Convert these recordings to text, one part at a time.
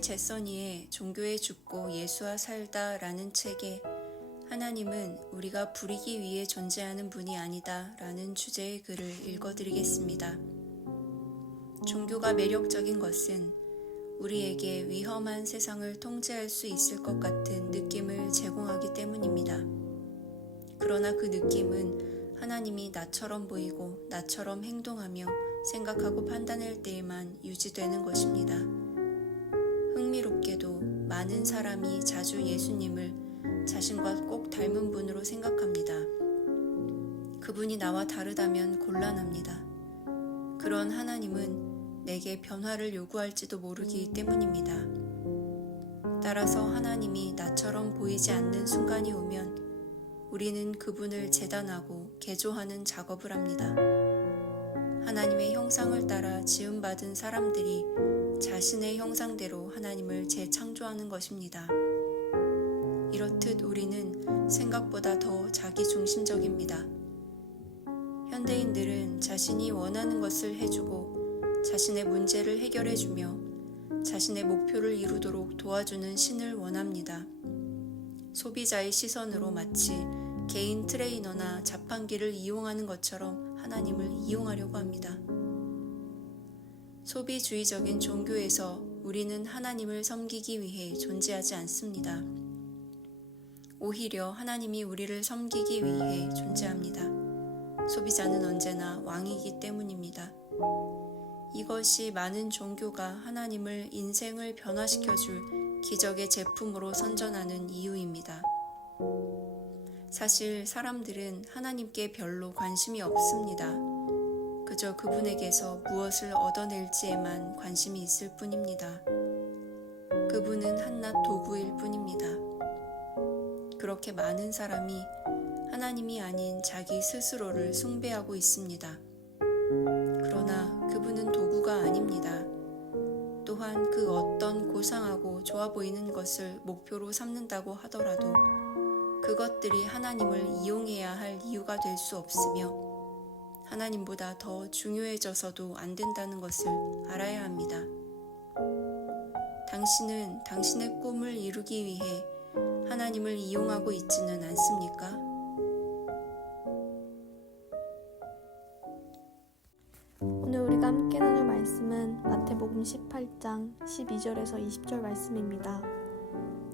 헨리 제서니의 종교에 죽고 예수와 살다 라는 책에 하나님은 우리가 부리기 위해 존재하는 분이 아니다 라는 주제의 글을 읽어드리겠습니다. 종교가 매력적인 것은 우리에게 위험한 세상을 통제할 수 있을 것 같은 느낌을 제공하기 때문입니다. 그러나 그 느낌은 하나님이 나처럼 보이고 나처럼 행동하며 생각하고 판단할 때에만 유지되는 것입니다. 흥미롭게도 많은 사람이 자주 예수님을 자신과 꼭 닮은 분으로 생각합니다. 그분이 나와 다르다면 곤란합니다. 그런 하나님은 내게 변화를 요구할지도 모르기 때문입니다. 따라서 하나님이 나처럼 보이지 않는 순간이 오면 우리는 그분을 재단하고 개조하는 작업을 합니다. 하나님의 형상을 따라 지음받은 사람들이 자신의 형상대로 하나님을 재창조하는 것입니다. 이렇듯 우리는 생각보다 더 자기중심적입니다. 현대인들은 자신이 원하는 것을 해주고 자신의 문제를 해결해주며 자신의 목표를 이루도록 도와주는 신을 원합니다. 소비자의 시선으로 마치 개인 트레이너나 자판기를 이용하는 것처럼 하나님을 이용하려고 합니다. 소비주의적인 종교에서 우리는 하나님을 섬기기 위해 존재하지 않습니다. 오히려 하나님이 우리를 섬기기 위해 존재합니다. 소비자는 언제나 왕이기 때문입니다. 이것이 많은 종교가 하나님을 인생을 변화시켜줄 기적의 제품으로 선전하는 이유입니다. 사실 사람들은 하나님께 별로 관심이 없습니다. 그저 그분에게서 무엇을 얻어낼지에만 관심이 있을 뿐입니다. 그분은 한낱 도구일 뿐입니다. 그렇게 많은 사람이 하나님이 아닌 자기 스스로를 숭배하고 있습니다. 그러나 그분은 도구가 아닙니다. 또한 그 어떤 고상하고 좋아 보이는 것을 목표로 삼는다고 하더라도 그것들이 하나님을 이용해야 할 이유가 될 수 없으며 하나님보다 더 중요해져서도 안 된다는 것을 알아야 합니다. 당신은 당신의 꿈을 이루기 위해 하나님을 이용하고 있지는 않습니까? 오늘 우리가 함께 나눌 말씀은 마태복음 18장 12절에서 20절 말씀입니다.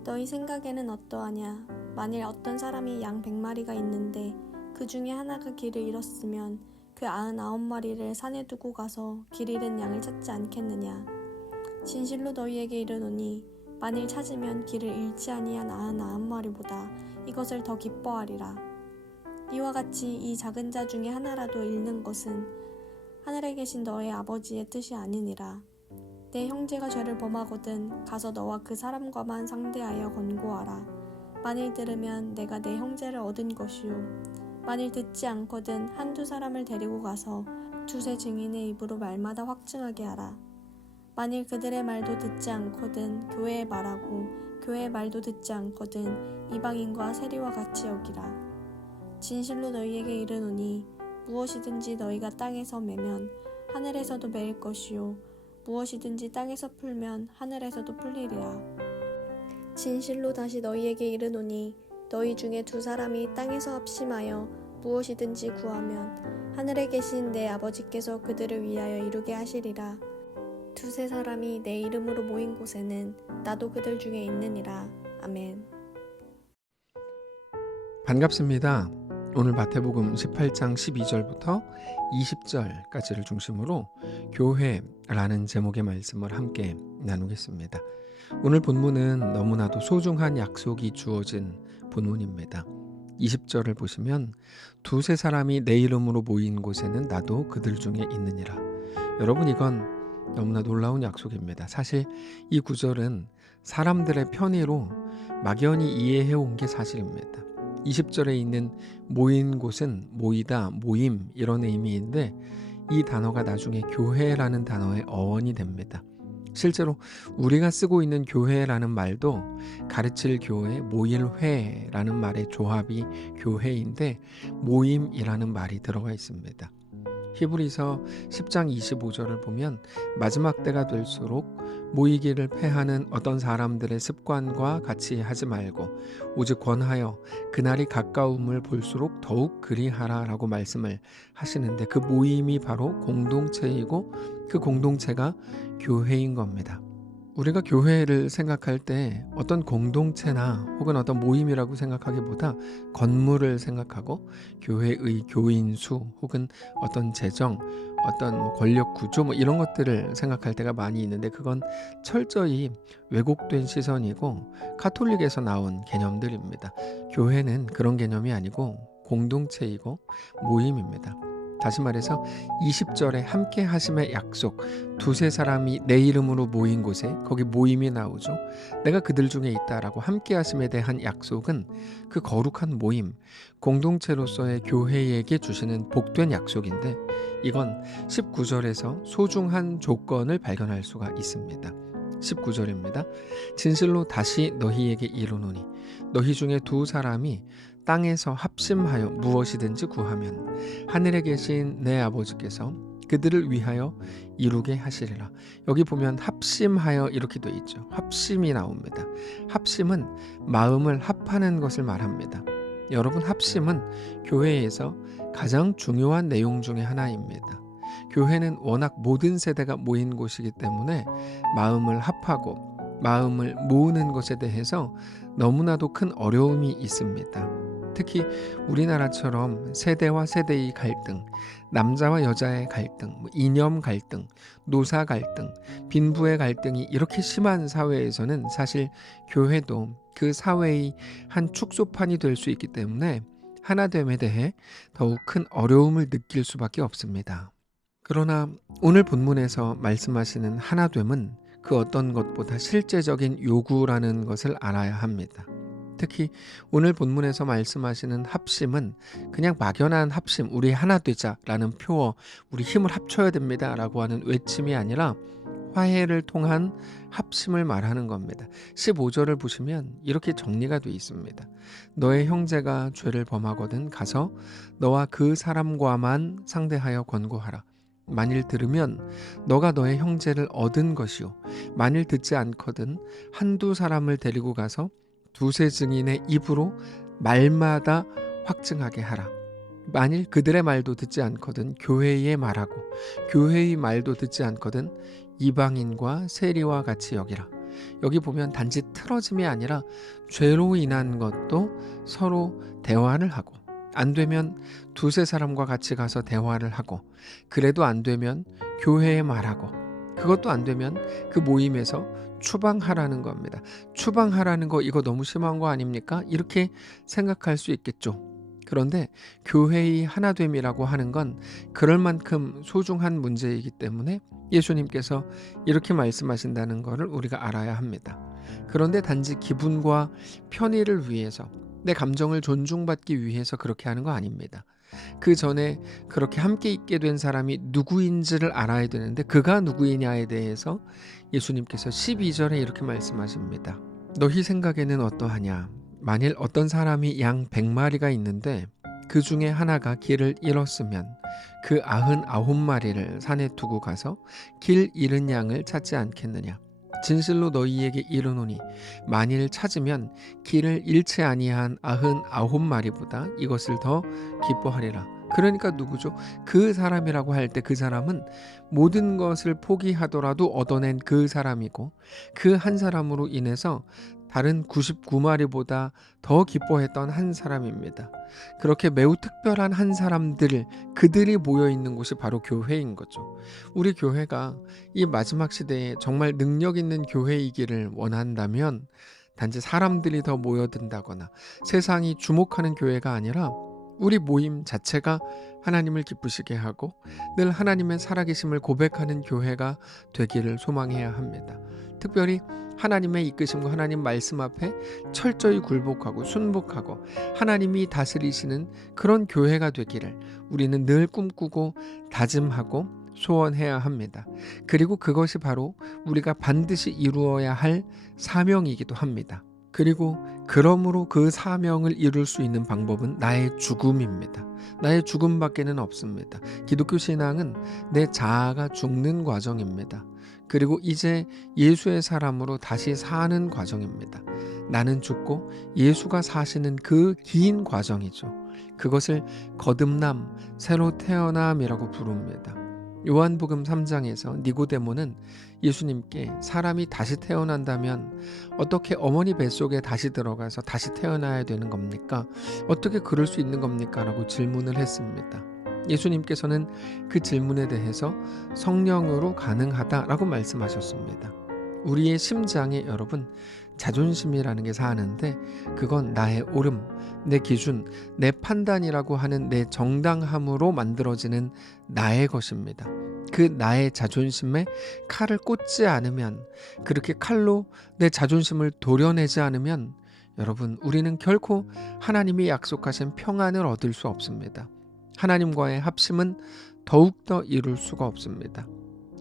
너희 생각에는 어떠하냐? 만일 어떤 사람이 양 100마리가 있는데 그 중에 하나가 길을 잃었으면 그 99마리를 산에 두고 가서 길 잃은 양을 찾지 않겠느냐? 진실로 너희에게 이르노니 만일 찾으면 길을 잃지 아니한 99마리보다 이것을 더 기뻐하리라. 이와 같이 이 작은 자 중에 하나라도 잃는 것은 하늘에 계신 너의 아버지의 뜻이 아니니라. 내 형제가 죄를 범하거든 가서 너와 그 사람과만 상대하여 권고하라. 만일 들으면 내가 내 형제를 얻은 것이요 만일 듣지 않거든 한두 사람을 데리고 가서 두세 증인의 입으로 말마다 확증하게 하라. 만일 그들의 말도 듣지 않거든 교회의 말하고 교회의 말도 듣지 않거든 이방인과 세리와 같이 여기라. 진실로 너희에게 이르노니 무엇이든지 너희가 땅에서 매면 하늘에서도 매일 것이요 무엇이든지 땅에서 풀면 하늘에서도 풀리리라. 진실로 다시 너희에게 이르노니 너희 중에 두 사람이 땅에서 합심하여 무엇이든지 구하면 하늘에 계신 내 아버지께서 그들을 위하여 이루게 하시리라. 두세 사람이 내 이름으로 모인 곳에는 나도 그들 중에 있느니라. 아멘. 반갑습니다. 오늘 마태복음 18장 12절부터 20절까지를 중심으로 교회라는 제목의 말씀을 함께 나누겠습니다. 오늘 본문은 너무나도 소중한 약속이 주어진 본문입니다. 20절을 보시면 두세 사람이 내 이름으로 모인 곳에는 나도 그들 중에 있느니라. 여러분, 이건 너무나 놀라운 약속입니다. 사실 이 구절은 사람들의 편의로 막연히 이해해온 게 사실입니다. 20절에 있는 모인 곳은 모이다, 모임 이런 의미인데 이 단어가 나중에 교회라는 단어의 어원이 됩니다. 실제로 우리가 쓰고 있는 교회라는 말도 가르칠 교회, 모일 회라는 말의 조합이 교회인데 모임이라는 말이 들어가 있습니다. 히브리서 10장 25절을 보면 마지막 때가 될수록 모이기를 패하는 어떤 사람들의 습관과 같이 하지 말고 오직 권하여 그날이 가까움을 볼수록 더욱 그리하라 라고 말씀을 하시는데, 그 모임이 바로 공동체이고 그 공동체가 교회인 겁니다. 우리가 교회를 생각할 때 어떤 공동체나 혹은 어떤 모임이라고 생각하기보다 건물을 생각하고 교회의 교인 수 혹은 어떤 재정, 어떤 권력 구조 이런 것들을 생각할 때가 많이 있는데, 그건 철저히 왜곡된 시선이고 가톨릭에서 나온 개념들입니다. 교회는 그런 개념이 아니고 공동체이고 모임입니다. 다시 말해서 20절에 함께 하심의 약속, 두세 사람이 내 이름으로 모인 곳에 거기 모임이 나오죠. 내가 그들 중에 있다라고 함께 하심에 대한 약속은 그 거룩한 모임, 공동체로서의 교회에게 주시는 복된 약속인데, 이건 19절에서 소중한 조건을 발견할 수가 있습니다. 19절입니다. 진실로 다시 너희에게 이르노니 너희 중에 두 사람이 땅에서 합심하여 무엇이든지 구하면 하늘에 계신 내 아버지께서 그들을 위하여 이루게 하시리라. 여기 보면 합심하여 이렇게 돼 있죠. 합심이 나옵니다. 합심은 마음을 합하는 것을 말합니다. 여러분, 합심은 교회에서 가장 중요한 내용 중에 하나입니다. 교회는 워낙 모든 세대가 모인 곳이기 때문에 마음을 합하고 마음을 모으는 것에 대해서 너무나도 큰 어려움이 있습니다. 특히 우리나라처럼 세대와 세대의 갈등, 남자와 여자의 갈등, 이념 갈등, 노사 갈등, 빈부의 갈등이 이렇게 심한 사회에서는 사실 교회도 그 사회의 한 축소판이 될 수 있기 때문에 하나됨에 대해 더욱 큰 어려움을 느낄 수밖에 없습니다. 그러나 오늘 본문에서 말씀하시는 하나됨은 그 어떤 것보다 실제적인 요구라는 것을 알아야 합니다. 특히 오늘 본문에서 말씀하시는 합심은 그냥 막연한 합심, 우리 하나 되자라는 표어, 우리 힘을 합쳐야 됩니다라고 하는 외침이 아니라 화해를 통한 합심을 말하는 겁니다. 15절을 보시면 이렇게 정리가 되어 있습니다. 너의 형제가 죄를 범하거든 가서 너와 그 사람과만 상대하여 권고하라. 만일 들으면 너가 너의 형제를 얻은 것이요, 만일 듣지 않거든 한두 사람을 데리고 가서 두세 증인의 입으로 말마다 확증하게 하라. 만일 그들의 말도 듣지 않거든 교회의 말하고 교회의 말도 듣지 않거든 이방인과 세리와 같이 여기라. 여기 보면 단지 틀어짐이 아니라 죄로 인한 것도 서로 대화를 하고, 안 되면 두세 사람과 같이 가서 대화를 하고, 그래도 안 되면 교회에 말하고, 그것도 안 되면 그 모임에서 추방하라는 겁니다. 추방하라는 거 이거 너무 심한 거 아닙니까? 이렇게 생각할 수 있겠죠. 그런데 교회의 하나됨이라고 하는 건 그럴 만큼 소중한 문제이기 때문에 예수님께서 이렇게 말씀하신다는 것을 우리가 알아야 합니다. 그런데 단지 기분과 편의를 위해서, 내 감정을 존중받기 위해서 그렇게 하는 거 아닙니다. 그 전에 그렇게 함께 있게 된 사람이 누구인지를 알아야 되는데, 그가 누구이냐에 대해서 예수님께서 12절에 이렇게 말씀하십니다. 너희 생각에는 어떠하냐? 만일 어떤 사람이 양 100마리가 있는데 그 중에 하나가 길을 잃었으면 그 99마리를 산에 두고 가서 길 잃은 양을 찾지 않겠느냐? 진실로 너희에게 이르노니 만일 찾으면 길을 잃지 아니한 99마리보다 이것을 더 기뻐하리라. 그러니까 누구죠? 그 사람이라고 할 때 그 사람은 모든 것을 포기하더라도 얻어낸 그 사람이고, 그 한 사람으로 인해서 다른 99마리보다 더 기뻐했던 한 사람입니다. 그렇게 매우 특별한 한 사람들, 그들이 모여있는 곳이 바로 교회인 거죠. 우리 교회가 이 마지막 시대에 정말 능력 있는 교회이기를 원한다면 단지 사람들이 더 모여든다거나 세상이 주목하는 교회가 아니라 우리 모임 자체가 하나님을 기쁘시게 하고 늘 하나님의 살아계심을 고백하는 교회가 되기를 소망해야 합니다. 특별히 하나님의 이끄심과 하나님 말씀 앞에 철저히 굴복하고 순복하고 하나님이 다스리시는 그런 교회가 되기를 우리는 늘 꿈꾸고 다짐하고 소원해야 합니다. 그리고 그것이 바로 우리가 반드시 이루어야 할 사명이기도 합니다. 그리고 그러므로 그 사명을 이룰 수 있는 방법은 나의 죽음입니다. 나의 죽음밖에는 없습니다. 기독교 신앙은 내 자아가 죽는 과정입니다. 그리고 이제 예수의 사람으로 다시 사는 과정입니다. 나는 죽고 예수가 사시는 그 긴 과정이죠. 그것을 거듭남, 새로 태어남이라고 부릅니다. 요한복음 3장에서 니고데모는 예수님께 사람이 다시 태어난다면 어떻게 어머니 뱃속에 다시 들어가서 다시 태어나야 되는 겁니까? 어떻게 그럴 수 있는 겁니까? 라고 질문을 했습니다. 예수님께서는 그 질문에 대해서 성령으로 가능하다라고 말씀하셨습니다. 우리의 심장에 여러분 자존심이라는 게 사는데 그건 나의 옳음, 내 기준, 내 판단이라고 하는 내 정당함으로 만들어지는 나의 것입니다. 그 나의 자존심에 칼을 꽂지 않으면, 그렇게 칼로 내 자존심을 도려내지 않으면 여러분 우리는 결코 하나님이 약속하신 평안을 얻을 수 없습니다. 하나님과의 합심은 더욱더 이룰 수가 없습니다.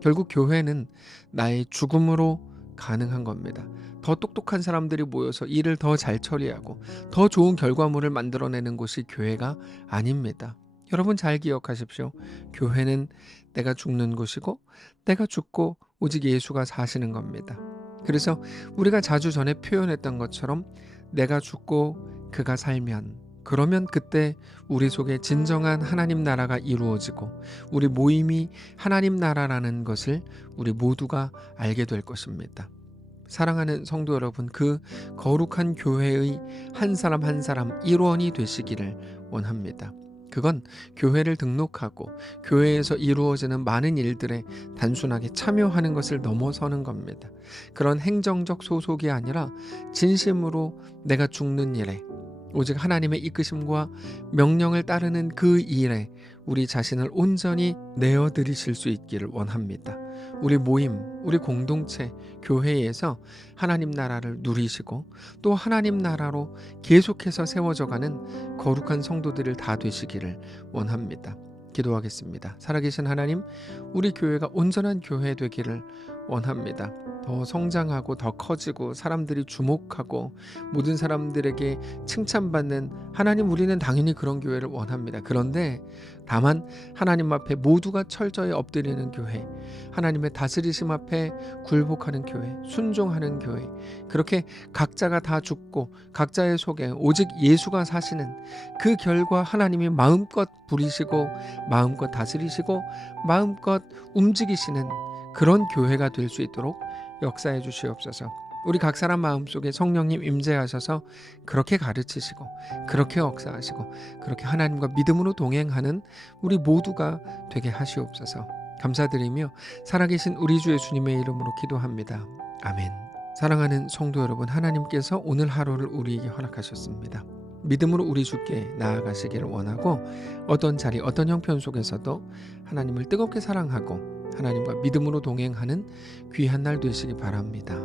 결국 교회는 나의 죽음으로 가능한 겁니다. 더 똑똑한 사람들이 모여서 일을 더 잘 처리하고 더 좋은 결과물을 만들어내는 곳이 교회가 아닙니다. 여러분 잘 기억하십시오. 교회는 내가 죽는 곳이고 내가 죽고 오직 예수가 사시는 겁니다. 그래서 우리가 자주 전에 표현했던 것처럼 내가 죽고 그가 살면, 그러면 그때 우리 속에 진정한 하나님 나라가 이루어지고 우리 모임이 하나님 나라라는 것을 우리 모두가 알게 될 것입니다. 사랑하는 성도 여러분, 그 거룩한 교회의 한 사람 한 사람 일원이 되시기를 원합니다. 그건 교회를 등록하고 교회에서 이루어지는 많은 일들에 단순하게 참여하는 것을 넘어서는 겁니다. 그런 행정적 소속이 아니라 진심으로 내가 죽는 일에, 오직 하나님의 이끄심과 명령을 따르는 그 일에 우리 자신을 온전히 내어드리실 수 있기를 원합니다. 우리 모임, 우리 공동체, 교회에서 하나님 나라를 누리시고 또 하나님 나라로 계속해서 세워져가는 거룩한 성도들을 다 되시기를 원합니다. 기도하겠습니다. 살아계신 하나님, 우리 교회가 온전한 교회 되기를 원합니다. 더 성장하고 더 커지고 사람들이 주목하고 모든 사람들에게 칭찬받는, 하나님 우리는 당연히 그런 교회를 원합니다. 그런데 다만 하나님 앞에 모두가 철저히 엎드리는 교회, 하나님의 다스리심 앞에 굴복하는 교회, 순종하는 교회, 그렇게 각자가 다 죽고 각자의 속에 오직 예수가 사시는 그 결과 하나님이 마음껏 부리시고 마음껏 다스리시고 마음껏 움직이시는 그런 교회가 될 수 있도록 역사해 주시옵소서. 우리 각 사람 마음속에 성령님 임재하셔서 그렇게 가르치시고 그렇게 역사하시고 그렇게 하나님과 믿음으로 동행하는 우리 모두가 되게 하시옵소서. 감사드리며 살아계신 우리 주 예수님의 이름으로 기도합니다. 아멘. 사랑하는 성도 여러분, 하나님께서 오늘 하루를 우리에게 허락하셨습니다. 믿음으로 우리 주께 나아가시기를 원하고 어떤 자리, 어떤 형편 속에서도 하나님을 뜨겁게 사랑하고 하나님과 믿음으로 동행하는 귀한 날 되시기 바랍니다.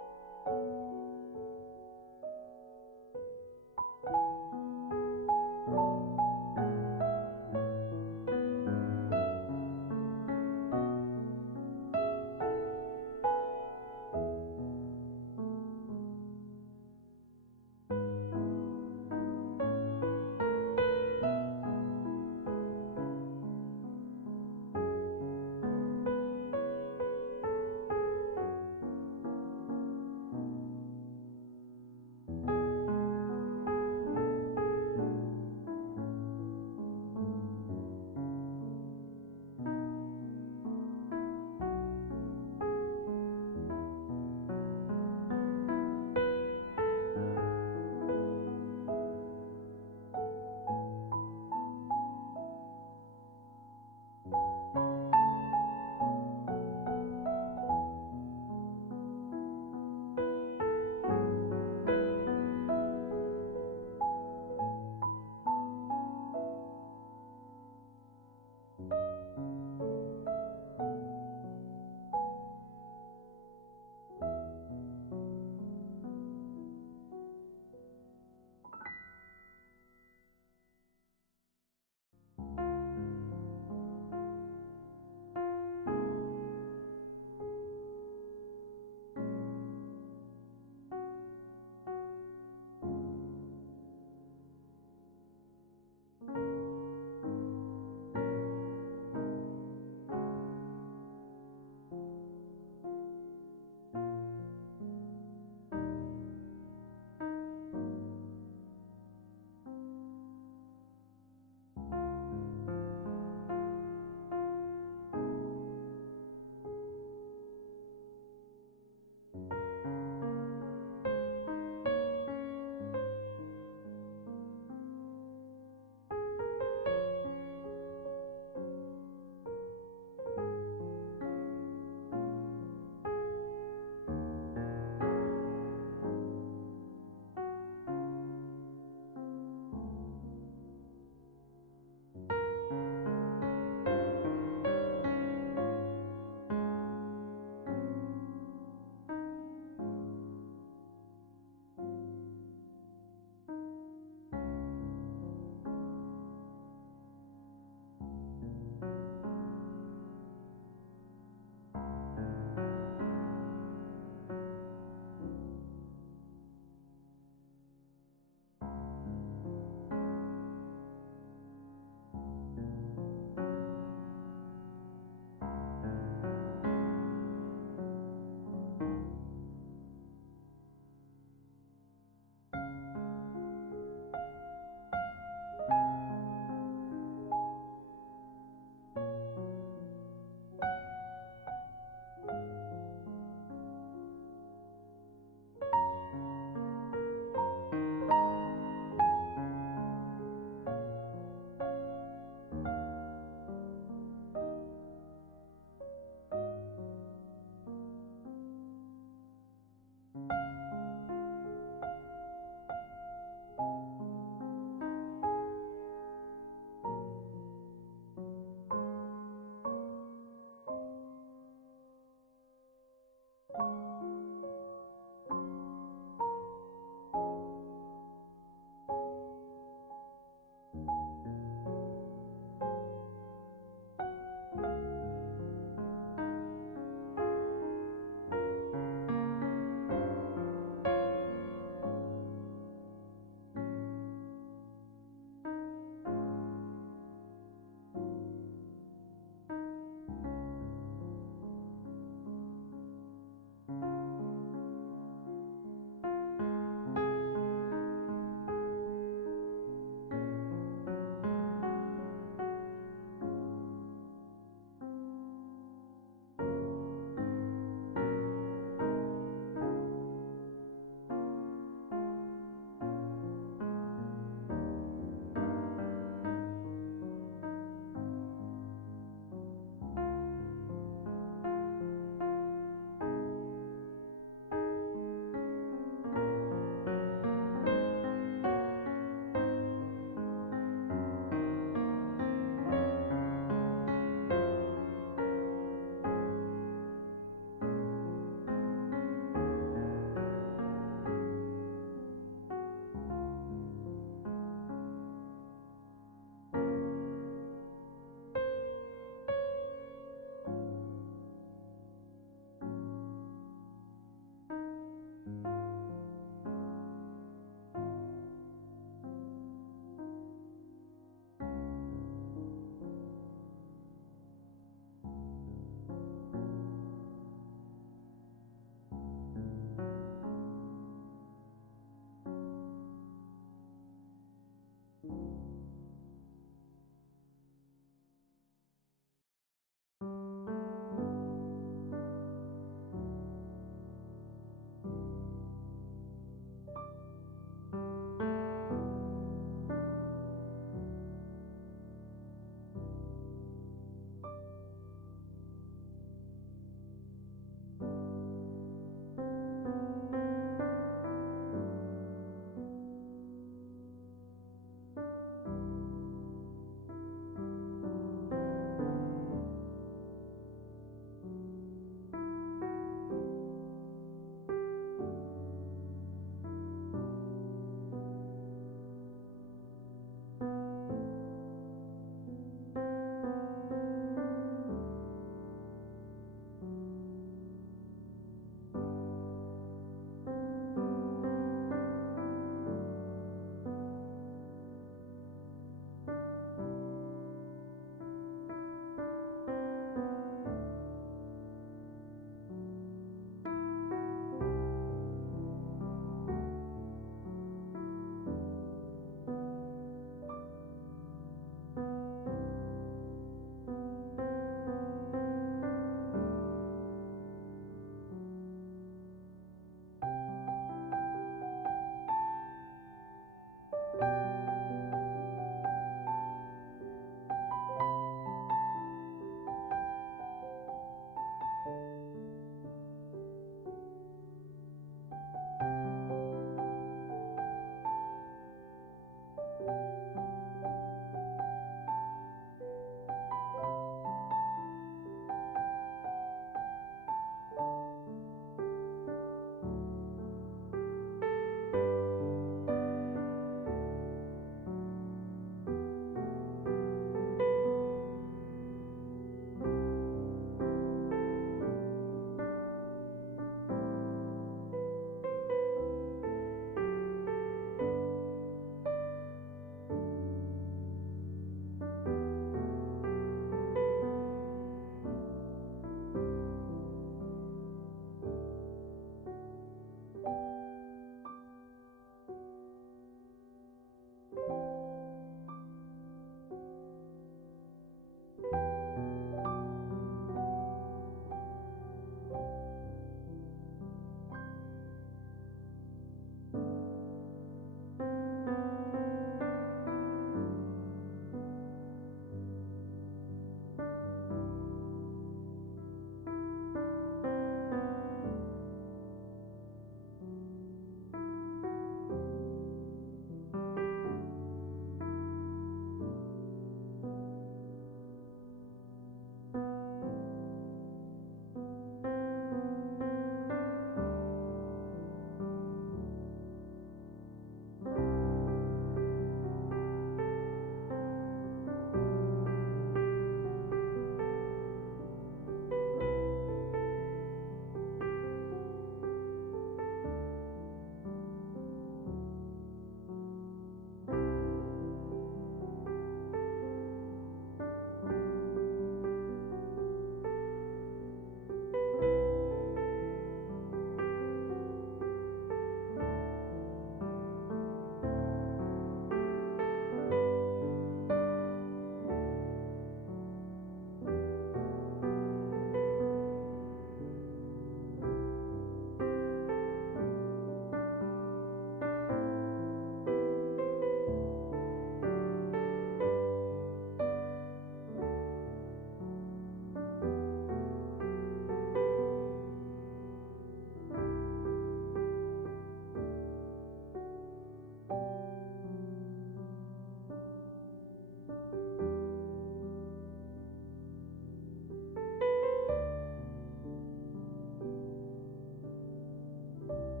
있습니다.